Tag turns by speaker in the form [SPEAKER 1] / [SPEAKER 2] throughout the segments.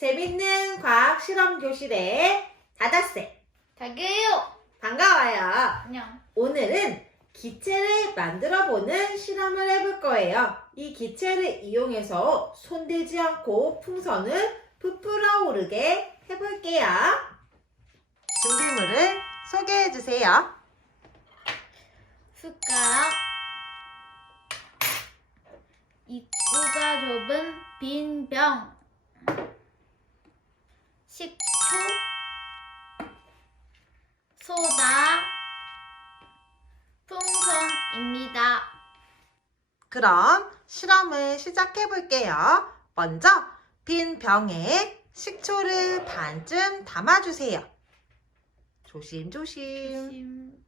[SPEAKER 1] 재밌는 과학 실험 교실의 다다쌤.
[SPEAKER 2] 자기요.
[SPEAKER 1] 반가워요.
[SPEAKER 2] 안녕.
[SPEAKER 1] 오늘은 기체를 만들어 보는 실험을 해볼 거예요. 이 기체를 이용해서 손대지 않고 풍선을 부풀어 오르게 해볼게요. 준비물을 소개해 주세요.
[SPEAKER 2] 숟가락. 입구가 좁은 빈 병. 식초. 소다. 풍선입니다.
[SPEAKER 1] 그럼 실험을 시작해 볼게요. 먼저 빈 병에 식초를 반쯤 담아주세요. 조심조심.
[SPEAKER 2] 심,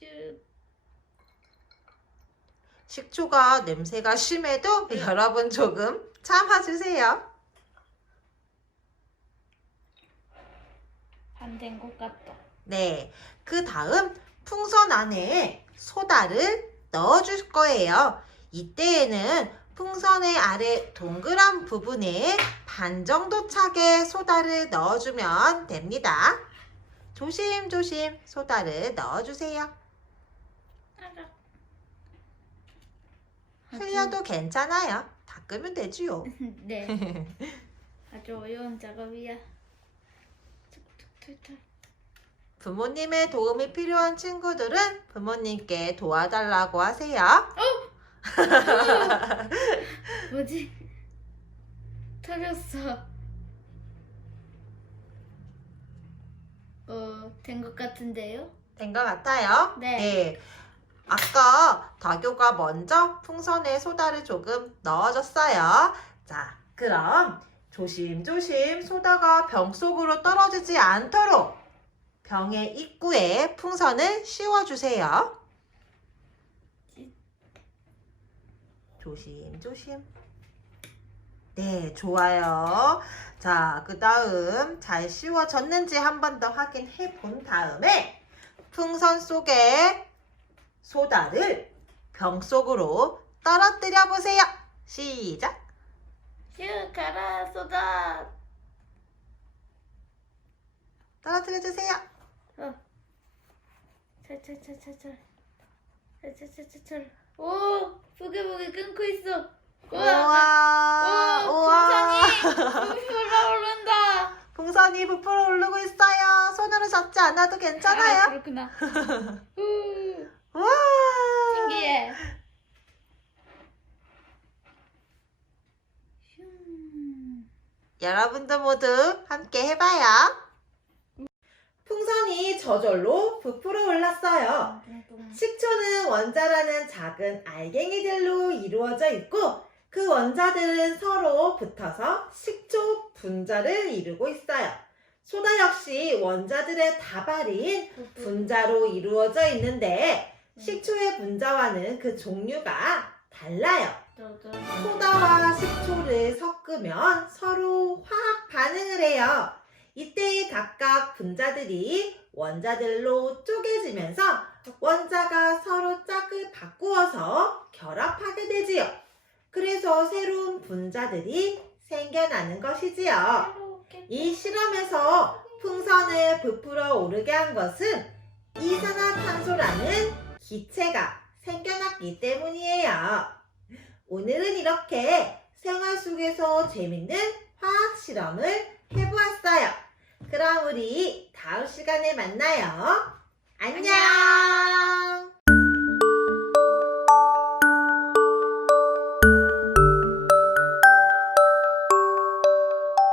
[SPEAKER 2] 쭉.
[SPEAKER 1] 식초가 냄새가 심해도 여러분 조금 참아주세요.
[SPEAKER 2] 반된 것 같다.
[SPEAKER 1] 네. 그 다음 풍선 안에 소다를 넣어줄 거예요. 이때에는 풍선의 아래 동그란 부분에 반 정도 차게 소다를 넣어주면 됩니다. 조심조심 소다를 넣어주세요. 흘려도 괜찮아요. 닦으면 되지요.
[SPEAKER 2] 네. 아주 어려운 작업이야.
[SPEAKER 1] 부모님의 도움이 필요한 친구들은 부모님께 도와달라고 하세요.
[SPEAKER 2] 뭐지? 터졌어. 어, 된 것 같은데요?
[SPEAKER 1] 된 것 같아요?
[SPEAKER 2] 네.
[SPEAKER 1] 아까 다교가 먼저 풍선에 소다를 조금 넣어줬어요. 자, 그럼 조심조심 소다가 병 속으로 떨어지지 않도록 병의 입구에 풍선을 씌워주세요. 조심조심. 네, 좋아요. 자, 그 다음 잘 씌워졌는지 한 번 더 확인해 본 다음에 풍선 속에 소다를 병 속으로 떨어뜨려 보세요. 시작.
[SPEAKER 2] 슈 가라 쏟아.
[SPEAKER 1] 떨어뜨려 주세요.
[SPEAKER 2] 어. 찰찰찰찰찰. 찰찰찰찰찰. 오, 보게보게 끊고 있어. 우와. 오,
[SPEAKER 1] 우와.
[SPEAKER 2] 풍선이 불어오른다.
[SPEAKER 1] 풍선이 부풀어 오르고 있어요. 손으로 잡지 않아도
[SPEAKER 2] 아,
[SPEAKER 1] 괜찮아요.
[SPEAKER 2] 그렇구나. 우,
[SPEAKER 1] 우와.
[SPEAKER 2] 신기해. 슝.
[SPEAKER 1] 여러분도 모두 함께 해봐요. 풍선이 저절로 부풀어 올랐어요. 식초는 원자라는 작은 알갱이들로 이루어져 있고 그 원자들은 서로 붙어서 식초 분자를 이루고 있어요. 소다 역시 원자들의 다발인 분자로 이루어져 있는데 식초의 분자와는 그 종류가 달라요. 소다와 식초를 섞으면 서로 화학 반응을 해요. 이때 각각 분자들이 원자들로 쪼개지면서 원자가 서로 짝을 바꾸어서 결합하게 되지요. 그래서 새로운 분자들이 생겨나는 것이지요. 이 실험에서 풍선을 부풀어 오르게 한 것은 이산화탄소라는 기체가 생겨났기 때문이에요. 오늘은 이렇게 생활 속에서 재밌는 화학 실험을 해보았어요. 그럼 우리 다음 시간에 만나요. 안녕!